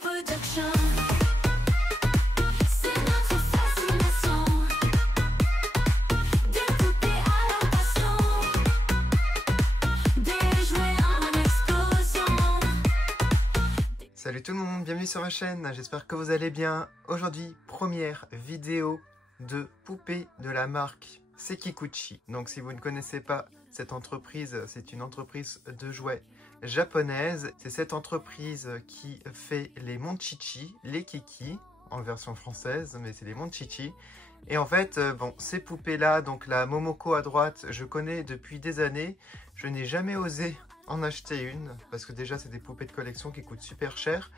Production. C'est notre fascination. Des poupées à la passion. Des jouets en explosion. Salut tout le monde, bienvenue sur ma chaîne, j'espère que vous allez bien. Aujourd'hui, première vidéo de poupées de la marque Sekiguchi. Donc si vous ne connaissez pas cette entreprise, c'est une entreprise de jouets japonaise. C'est cette entreprise qui fait les Monchichi, les Kiki, en version française, mais c'est les Monchichi. Et en fait, bon, ces poupées-là, donc la Momoko à droite, je connais depuis des années. Je n'ai jamais osé en acheter une, parce que déjà, c'est des poupées de collection qui coûtent super cher.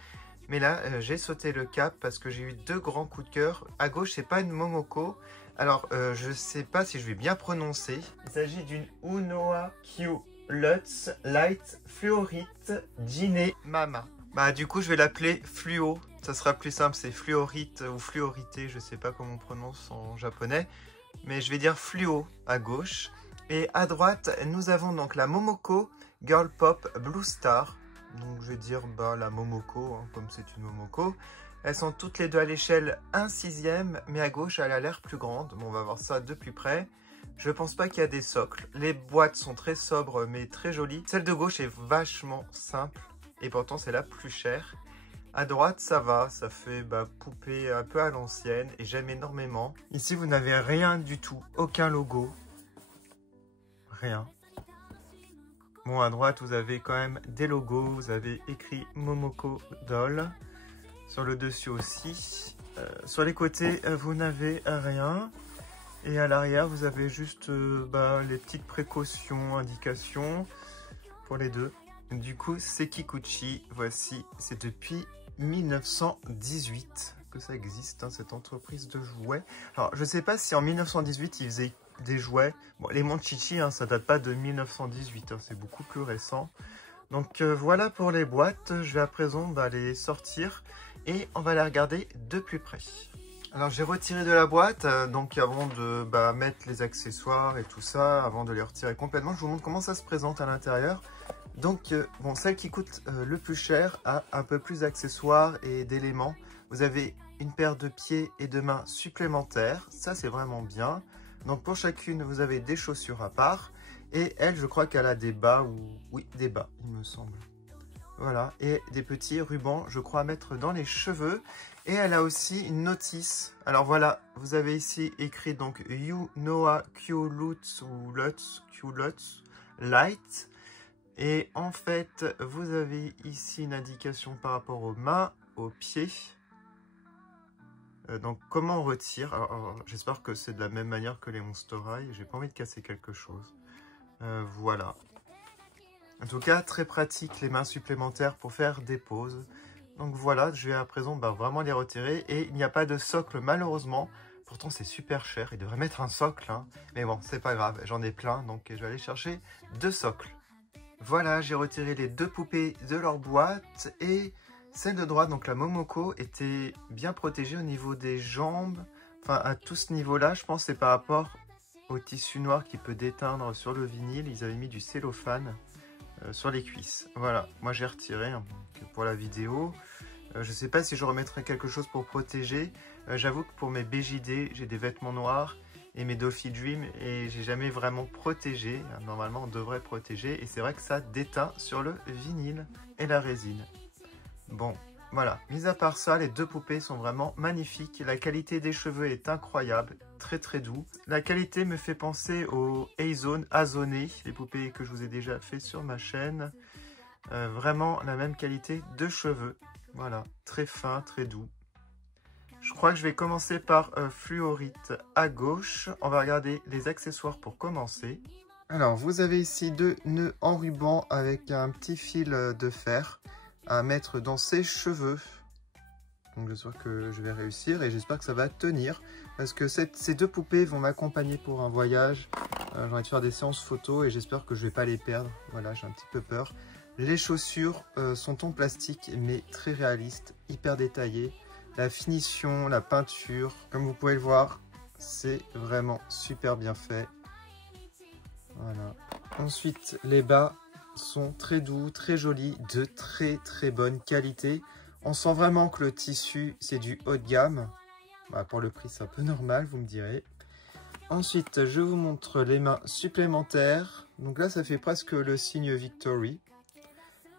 Mais là, j'ai sauté le cap parce que j'ai eu deux grands coups de cœur. À gauche, c'est pas une Momoko. Alors, je sais pas si je vais bien prononcer. Il s'agit d'une Unoa Q Lutz Light Fluorite Dîner Mama. Bah, du coup, je vais l'appeler Fluo. Ça sera plus simple, c'est Fluorite ou Fluorité, je sais pas comment on prononce en japonais. Mais je vais dire Fluo à gauche. Et à droite, nous avons donc la Momoko Girl Pop Blue Star. Donc, je vais dire bah, la Momoko, hein, comme c'est une Momoko. Elles sont toutes les deux à l'échelle 1/6, mais à gauche, elle a l'air plus grande. Bon, on va voir ça de plus près. Je pense pas qu'il y a des socles. Les boîtes sont très sobres, mais très jolies. Celle de gauche est vachement simple, et pourtant, c'est la plus chère. À droite, ça va. Ça fait poupée un peu à l'ancienne, et j'aime énormément. Ici, vous n'avez rien du tout. Aucun logo. Rien. Bon, à droite, vous avez quand même des logos. Vous avez écrit Momoko Doll. Sur le dessus aussi. Sur les côtés, vous n'avez rien. Et à l'arrière, vous avez juste les petites précautions, indications pour les deux. Du coup, Sekiguchi, voici, c'est depuis 1918 que ça existe, hein, cette entreprise de jouets. Alors, je ne sais pas si en 1918, ils faisaient des jouets. Bon, les Monchichi, hein, ça date pas de 1918, hein, c'est beaucoup plus récent. Donc voilà pour les boîtes, je vais à présent les sortir et on va les regarder de plus près. Alors j'ai retiré de la boîte, donc avant de mettre les accessoires et tout ça, avant de les retirer complètement, je vous montre comment ça se présente à l'intérieur. Donc bon, celle qui coûte le plus cher a un peu plus d'accessoires et d'éléments. Vous avez une paire de pieds et de mains supplémentaires, ça c'est vraiment bien. Donc pour chacune, vous avez des chaussures à part. Et elle, je crois qu'elle a des bas, ou oui, des bas, il me semble. Voilà, et des petits rubans, je crois, à mettre dans les cheveux. Et elle a aussi une notice. Alors voilà, vous avez ici écrit donc Unoa Q Lutz ou Lutz, Q Lutz Light. Et en fait, vous avez ici une indication par rapport aux mains, aux pieds. Donc comment on retire? Alors, j'espère que c'est de la même manière que les Monster High. J'ai pas envie de casser quelque chose. Voilà. En tout cas, très pratique les mains supplémentaires pour faire des pauses. Donc voilà, je vais à présent vraiment les retirer. Et il n'y a pas de socle malheureusement. Pourtant, c'est super cher. Il devrait mettre un socle. Hein. Mais bon, c'est pas grave. J'en ai plein. Donc je vais aller chercher deux socles. Voilà, j'ai retiré les deux poupées de leur boîte. Et celle de droite, donc la Momoko, était bien protégée au niveau des jambes. Enfin, à tout ce niveau-là, je pense que c'est par rapport au tissu noir qui peut déteindre sur le vinyle. Ils avaient mis du cellophane sur les cuisses. Voilà, moi j'ai retiré hein, pour la vidéo. Je sais pas si je remettrai quelque chose pour protéger. J'avoue que pour mes BJD, j'ai des vêtements noirs et mes Dolphy Dream et j'ai jamais vraiment protégé. Normalement, on devrait protéger et c'est vrai que ça déteint sur le vinyle et la résine. Bon, voilà. Mis à part ça, les deux poupées sont vraiment magnifiques. La qualité des cheveux est incroyable, très très doux. La qualité me fait penser aux A-Zone, Azone, les poupées que je vous ai déjà fait sur ma chaîne. Vraiment la même qualité de cheveux. Voilà, très fin, très doux. Je crois que je vais commencer par Fluorite à gauche. On va regarder les accessoires pour commencer. Alors, vous avez ici deux nœuds en ruban avec un petit fil de fer à mettre dans ses cheveux. Donc j'espère que je vais réussir et j'espère que ça va tenir. Parce que ces deux poupées vont m'accompagner pour un voyage. J'ai envie de faire des séances photos et j'espère que je ne vais pas les perdre. Voilà, j'ai un petit peu peur. Les chaussures sont en plastique mais très réalistes, hyper détaillées. La finition, la peinture, comme vous pouvez le voir, c'est vraiment super bien fait. Voilà. Ensuite, les bas sont très doux, très jolis, de très très bonne qualité. On sent vraiment que le tissu, c'est du haut de gamme. Bah, pour le prix, c'est un peu normal, vous me direz. Ensuite, je vous montre les mains supplémentaires. Donc là, ça fait presque le signe Victory.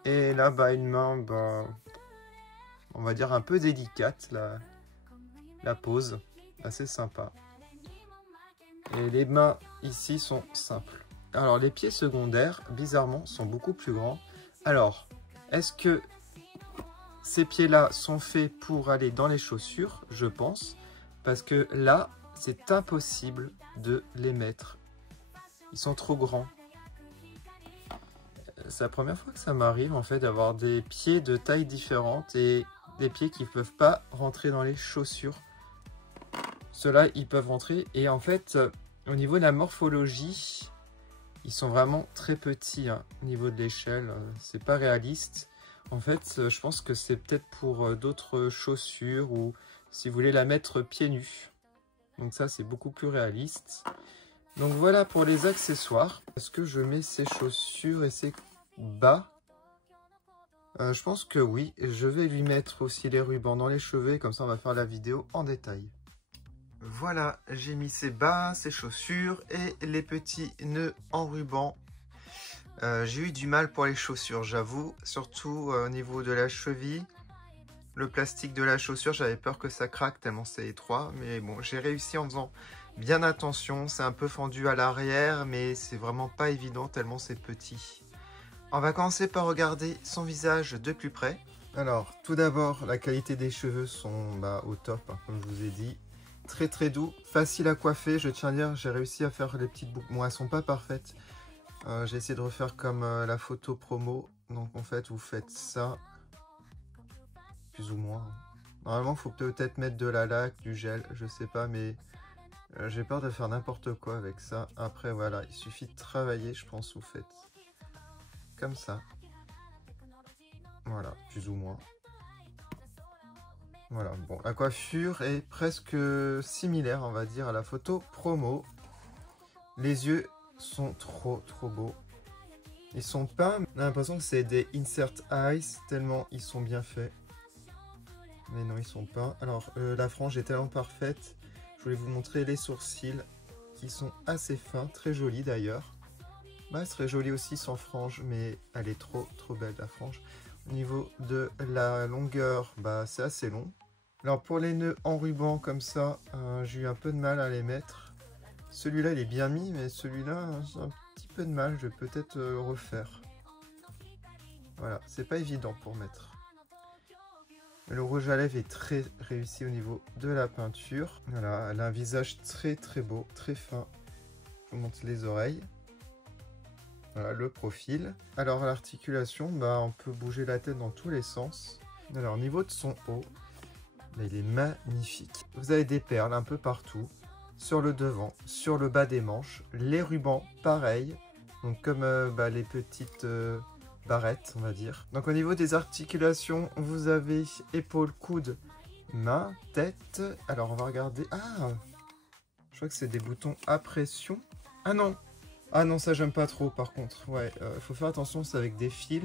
Et là, bah, une main, bah, on va dire un peu délicate, la pose. Assez sympa. Et les mains ici sont simples. Alors, les pieds secondaires, bizarrement, sont beaucoup plus grands. Alors, est-ce que ces pieds-là sont faits pour aller dans les chaussures? Je pense. Parce que là, c'est impossible de les mettre. Ils sont trop grands. C'est la première fois que ça m'arrive, en fait, d'avoir des pieds de taille différente et des pieds qui ne peuvent pas rentrer dans les chaussures. Ceux-là, ils peuvent rentrer. Et en fait, au niveau de la morphologie, ils sont vraiment très petits, hein, au niveau de l'échelle. C'est pas réaliste. En fait, je pense que c'est peut-être pour d'autres chaussures ou si vous voulez la mettre pieds nus. Donc ça, c'est beaucoup plus réaliste. Donc voilà pour les accessoires. Est-ce que je mets ces chaussures et ces bas? Je pense que oui. Je vais lui mettre aussi les rubans dans les cheveux. Comme ça, on va faire la vidéo en détail. Voilà, j'ai mis ses bas, ses chaussures et les petits nœuds en ruban. J'ai eu du mal pour les chaussures, j'avoue, surtout au niveau de la cheville. Le plastique de la chaussure, j'avais peur que ça craque tellement c'est étroit. Mais bon, j'ai réussi en faisant bien attention. C'est un peu fendu à l'arrière, mais c'est vraiment pas évident tellement c'est petit. On va commencer par regarder son visage de plus près. Alors, tout d'abord, la qualité des cheveux sont au top, hein, comme je vous ai dit. Très très doux, facile à coiffer, je tiens à dire, j'ai réussi à faire les petites boucles. Bon, elles sont pas parfaites. J'ai essayé de refaire comme la photo promo. Donc en fait, vous faites ça, plus ou moins. Normalement, il faut peut-être mettre de la laque, du gel, je sais pas, mais j'ai peur de faire n'importe quoi avec ça. Après, voilà, il suffit de travailler, je pense, vous faites comme ça. Voilà, plus ou moins. Voilà, bon, la coiffure est presque similaire, on va dire, à la photo promo. Les yeux sont trop beaux. Ils sont peints, on a l'impression que c'est des insert eyes, tellement ils sont bien faits. Mais non, ils sont peints. Alors, la frange est tellement parfaite. Je voulais vous montrer les sourcils, qui sont assez fins, très jolis d'ailleurs. Bah, elle serait jolie aussi sans frange, mais elle est trop belle, la frange. Au niveau de la longueur, bah, c'est assez long. Alors pour les nœuds en ruban comme ça, j'ai eu un peu de mal à les mettre. Celui-là il est bien mis, mais celui-là j'ai un petit peu de mal, je vais peut-être refaire. Voilà, c'est pas évident pour mettre. Le rouge à lèvres est très réussi au niveau de la peinture. Voilà, elle a un visage très beau, très fin. Je vous montre les oreilles. Voilà le profil. Alors l'articulation, bah, on peut bouger la tête dans tous les sens. Alors au niveau de son haut, bah, il est magnifique. Vous avez des perles un peu partout, sur le devant, sur le bas des manches. Les rubans, pareil. Donc comme les petites barrettes, on va dire. Donc au niveau des articulations, vous avez épaules, coudes, mains, tête. Alors on va regarder. Ah, je crois que c'est des boutons à pression. Ah non! Ah non, ça j'aime pas trop par contre. Ouais, faut faire attention, c'est avec des fils.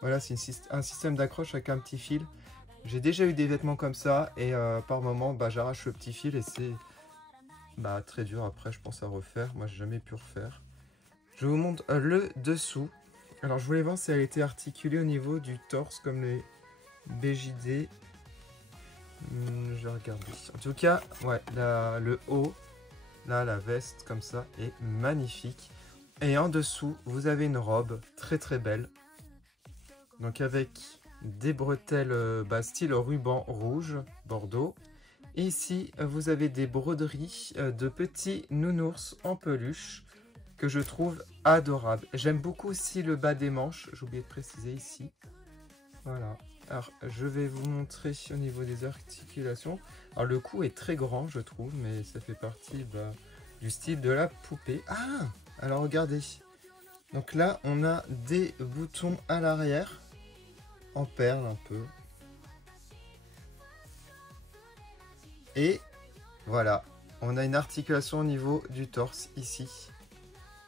Voilà, c'est un système d'accroche avec un petit fil. J'ai déjà eu des vêtements comme ça et par moment, bah, j'arrache le petit fil et c'est très dur après, je pense, à refaire. Moi, j'ai jamais pu refaire. Je vous montre le dessous. Alors, je voulais voir si elle était articulée au niveau du torse comme les BJD. Je vais regarder. En tout cas, ouais, le haut. Là, la veste, comme ça, est magnifique. Et en dessous, vous avez une robe très belle. Donc avec des bretelles style ruban rouge, bordeaux. Et ici, vous avez des broderies de petits nounours en peluche que je trouve adorables. J'aime beaucoup aussi le bas des manches. J'ai oublié de préciser ici. Voilà. Alors, je vais vous montrer au niveau des articulations. Alors, le cou est très grand, je trouve, mais ça fait partie du style de la poupée. Ah! Alors, regardez. Donc là, on a des boutons à l'arrière, en perles un peu. Et voilà, on a une articulation au niveau du torse, ici.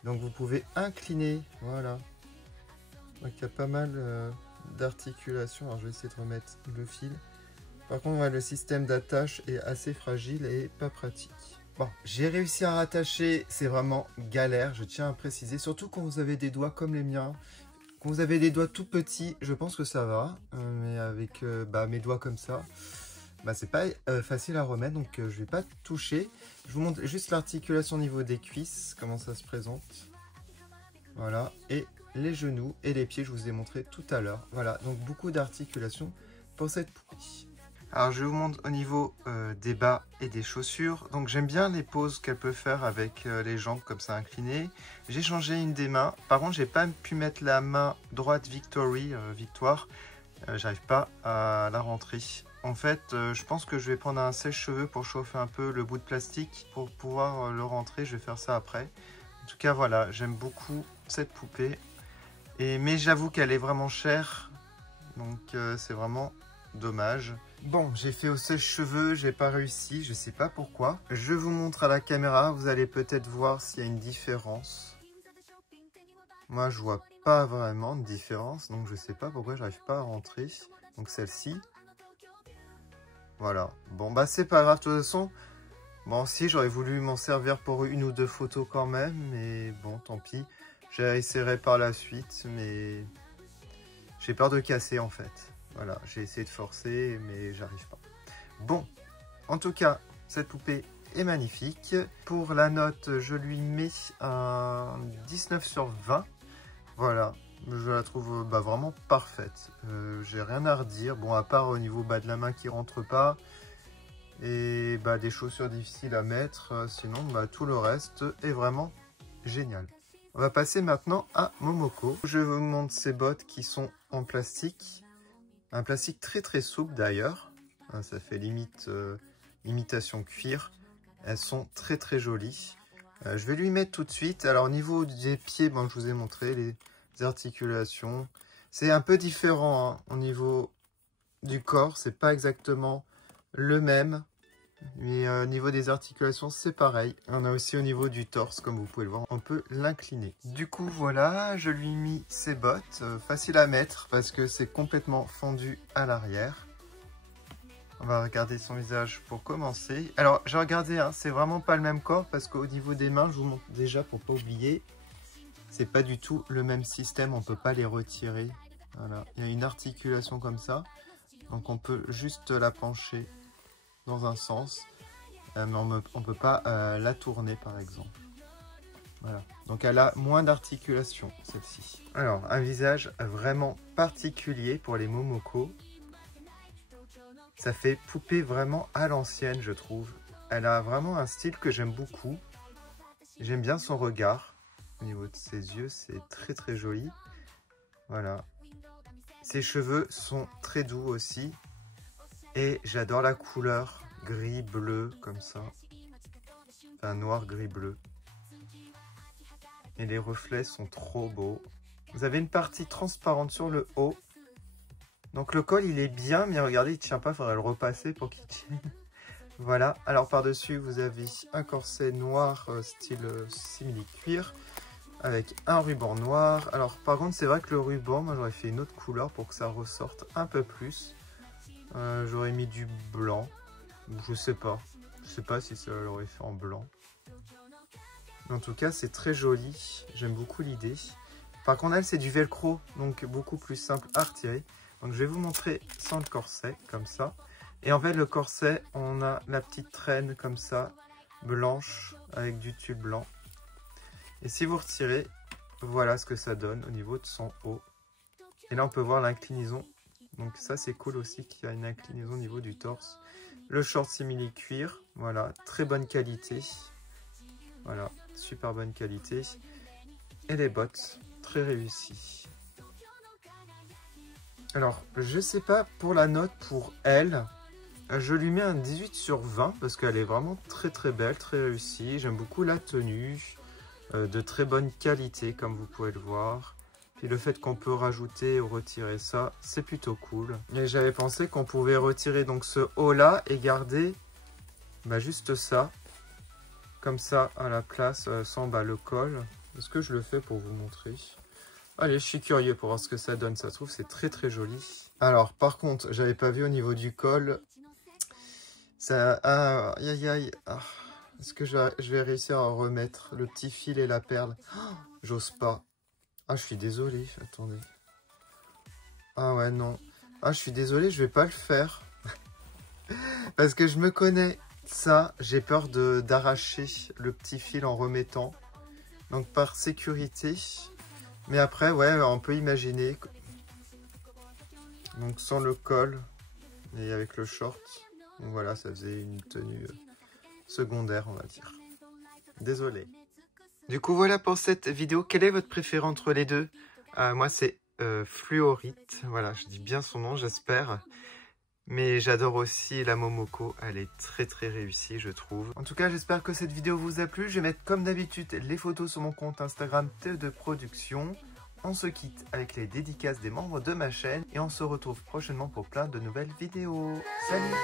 Donc, vous pouvez incliner, voilà. Donc, il y a pas mal d'articulation. Alors je vais essayer de remettre le fil. Par contre, ouais, le système d'attache est assez fragile et pas pratique. Bon, j'ai réussi à rattacher, c'est vraiment galère, je tiens à préciser. Surtout quand vous avez des doigts comme les miens. Quand vous avez des doigts tout petits, je pense que ça va. Mais avec mes doigts comme ça, c'est pas facile à remettre. Donc je vais pas toucher. Je vous montre juste l'articulation au niveau des cuisses, comment ça se présente. Voilà, et les genoux et les pieds, je vous ai montré tout à l'heure. Voilà, donc beaucoup d'articulation pour cette poupée. Alors je vous montre au niveau des bas et des chaussures. Donc j'aime bien les poses qu'elle peut faire avec les jambes comme ça inclinées. J'ai changé une des mains. Par contre, j'ai pas pu mettre la main droite victoire. J'arrive pas à la rentrer. En fait, je pense que je vais prendre un sèche-cheveux pour chauffer un peu le bout de plastique pour pouvoir le rentrer. Je vais faire ça après. En tout cas, voilà, j'aime beaucoup cette poupée. Mais j'avoue qu'elle est vraiment chère. Donc c'est vraiment dommage. Bon, j'ai fait au sèche-cheveux, j'ai pas réussi, je sais pas pourquoi. Je vous montre à la caméra, vous allez peut-être voir s'il y a une différence. Moi, je vois pas vraiment de différence, donc je sais pas pourquoi j'arrive pas à rentrer. Donc celle-ci. Voilà. Bon, c'est pas grave, de toute façon. Bon, si, j'aurais voulu m'en servir pour une ou deux photos quand même, mais bon, tant pis. J'essaierai par la suite, mais j'ai peur de casser en fait. Voilà, j'ai essayé de forcer, mais j'arrive pas. Bon, en tout cas, cette poupée est magnifique. Pour la note, je lui mets un 19 sur 20. Voilà, je la trouve vraiment parfaite. J'ai rien à redire. Bon, à part au niveau bas de la main qui rentre pas. Et des chaussures difficiles à mettre. Sinon, tout le reste est vraiment génial. On va passer maintenant à Momoko. Je vous montre ces bottes qui sont en plastique. Un plastique très très souple d'ailleurs. Ça fait limite imitation cuir. Elles sont très très jolies. Je vais lui mettre tout de suite. Alors au niveau des pieds, je vous ai montré les articulations. C'est un peu différent hein. Au niveau du corps, c'est pas exactement le même. Mais au niveau des articulations, c'est pareil. On a aussi au niveau du torse, comme vous pouvez le voir, on peut l'incliner. Du coup, voilà, je lui ai mis ses bottes. Facile à mettre parce que c'est complètement fendu à l'arrière. On va regarder son visage pour commencer. Alors, j'ai regardé, hein, c'est vraiment pas le même corps parce qu'au niveau des mains, je vous montre déjà pour pas oublier, c'est pas du tout le même système. On peut pas les retirer. Voilà, il y a une articulation comme ça. Donc, on peut juste la pencher dans un sens, mais on ne peut pas la tourner par exemple. Voilà, donc elle a moins d'articulation celle-ci. Alors un visage vraiment particulier pour les Momoko. Ça fait poupée vraiment à l'ancienne je trouve. Elle a vraiment un style que j'aime beaucoup. J'aime bien son regard. Au niveau de ses yeux c'est très très joli. Voilà. Ses cheveux sont très doux aussi. Et j'adore la couleur gris-bleu comme ça. Enfin noir, gris-bleu. Et les reflets sont trop beaux. Vous avez une partie transparente sur le haut. Donc le col il est bien, mais regardez il ne tient pas, il faudrait le repasser pour qu'il tienne. Voilà, alors par-dessus vous avez un corset noir style simili-cuir. Avec un ruban noir. Alors par contre c'est vrai que le ruban, moi j'aurais fait une autre couleur pour que ça ressorte un peu plus. J'aurais mis du blanc. Je sais pas si ça l'aurait fait en blanc. En tout cas, c'est très joli. J'aime beaucoup l'idée. Par contre, elle, c'est du velcro, donc beaucoup plus simple à retirer. Donc, je vais vous montrer sans le corset, comme ça. Et en fait, le corset, on a la petite traîne comme ça, blanche, avec du tulle blanc. Et si vous retirez, voilà ce que ça donne au niveau de son haut. Et là, on peut voir l'inclinaison. Donc ça, c'est cool aussi qu'il y a une inclinaison au niveau du torse. Le short simili cuir, voilà, très bonne qualité. Voilà, super bonne qualité. Et les bottes, très réussies. Alors, je sais pas pour la note pour elle. Je lui mets un 18 sur 20 parce qu'elle est vraiment très très belle, très réussie. J'aime beaucoup la tenue, de très bonne qualité comme vous pouvez le voir. Puis le fait qu'on peut rajouter ou retirer ça, c'est plutôt cool. Et j'avais pensé qu'on pouvait retirer donc ce haut là et garder juste ça. Comme ça à la place sans le col. Est-ce que je le fais pour vous montrer? Allez, je suis curieux pour voir ce que ça donne. Ça se trouve, c'est très très joli. Alors, par contre, j'avais pas vu au niveau du col. Ça... Ah, aïe aïe aïe. Ah. Est-ce que je vais réussir à remettre le petit fil et la perle? Oh, j'ose pas. Ah, je suis désolé. Attendez. Ah ouais, non. Ah, je suis désolé, je vais pas le faire. Parce que je me connais. Ça, j'ai peur d'arracher le petit fil en remettant. Donc, par sécurité. Mais après, ouais, on peut imaginer. Donc, sans le col et avec le short. Donc, voilà, ça faisait une tenue secondaire, on va dire. Désolé. Du coup, voilà pour cette vidéo. Quel est votre préféré entre les deux? Moi, c'est Fluorite. Voilà, je dis bien son nom, j'espère. Mais j'adore aussi la Momoko. Elle est très très réussie, je trouve. En tout cas, j'espère que cette vidéo vous a plu. Je vais mettre comme d'habitude les photos sur mon compte Instagram de production. On se quitte avec les dédicaces des membres de ma chaîne. Et on se retrouve prochainement pour plein de nouvelles vidéos. Salut!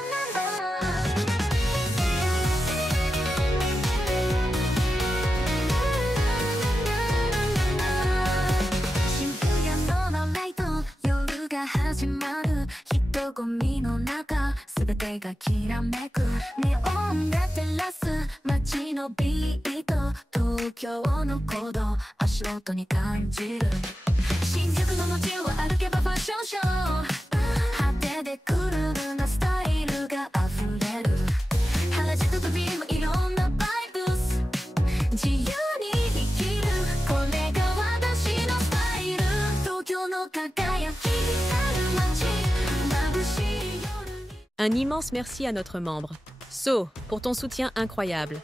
Un immense merci à notre membre, So, pour ton soutien incroyable.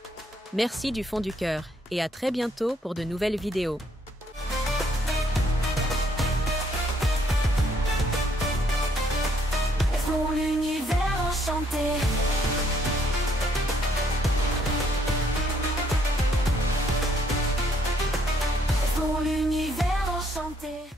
Merci du fond du cœur et à très bientôt pour de nouvelles vidéos. Pour l'univers enchanté. Pour l'univers enchanté.